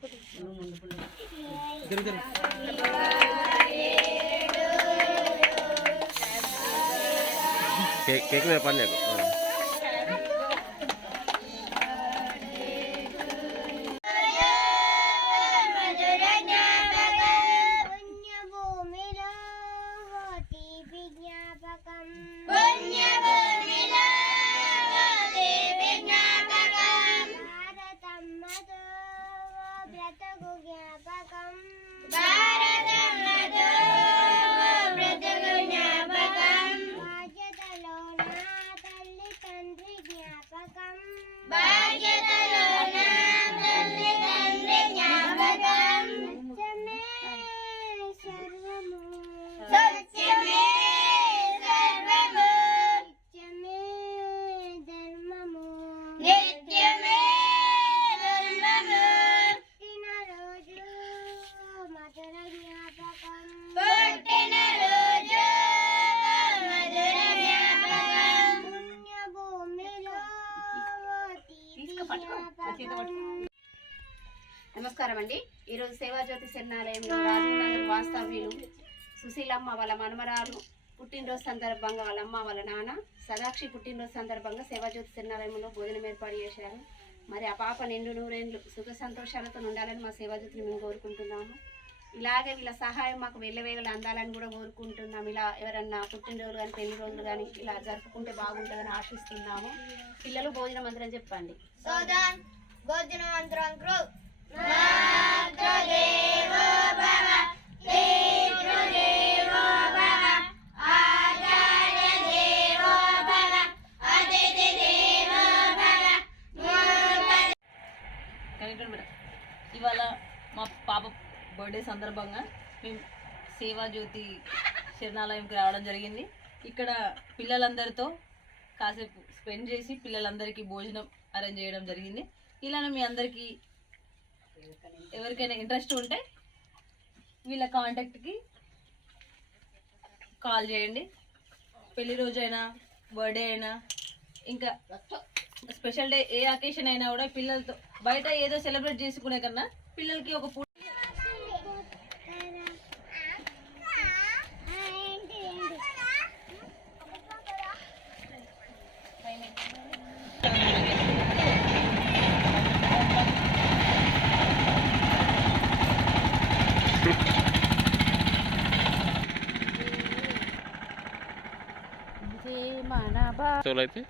Cake మీద పని నమస్కారం అండి. ఈరోజు సేవాజ్యోతి శరణాలయంలో రాజనగర్ వాస్తవ్యులు సుశీలమ్మ వాళ్ళ మనమరాలు పుట్టినరోజు సందర్భంగా వాళ్ళ అమ్మ వాళ్ళ నాన్న సదాక్షి పుట్టినరోజు సందర్భంగా సేవాజ్యోతి శరణాలయంలో భోజనం ఏర్పాటు చేశారు. మరి ఆ పాప నిండు నూరేళ్ళు సుఖ సంతోషాలతో ఉండాలని మా సేవాజ్యోతిని మేము కోరుకుంటున్నాము. ఇలాగే వీళ్ళ సహాయం మాకు వెళ్ళవేళలు అందాలని కూడా కోరుకుంటున్నాం. ఇలా ఎవరన్నా పుట్టినరోజులు కానీ పెళ్లి రోజులు కానీ ఇలా జరుపుకుంటే బాగుంటుందని ఆశిస్తున్నాము. పిల్లలు భోజనం మంత్రం చెప్పండి. భోజన మంత్రం ఇవాళ మా పాప బర్త్డే సందర్భంగా మేము సేవాజ్యోతి శరణాలయంకి రావడం జరిగింది. ఇక్కడ పిల్లలందరితో కాసేపు స్పెండ్ చేసి పిల్లలందరికీ భోజనం అరేంజ్ చేయడం జరిగింది. ఇలానే మీ అందరికీ ఎవరికైనా ఇంట్రెస్ట్ ఉంటే వీళ్ళ కాంటాక్ట్కి కాల్ చేయండి. పెళ్లి రోజైనా బర్త్డే అయినా ఇంకా స్పెషల్ డే ఏ అకేషన్ అయినా కూడా పిల్లలతో బయట ఏదో సెలబ్రేట్ చేసుకునే కన్నా పిల్లలకి ఒక పూట అయితే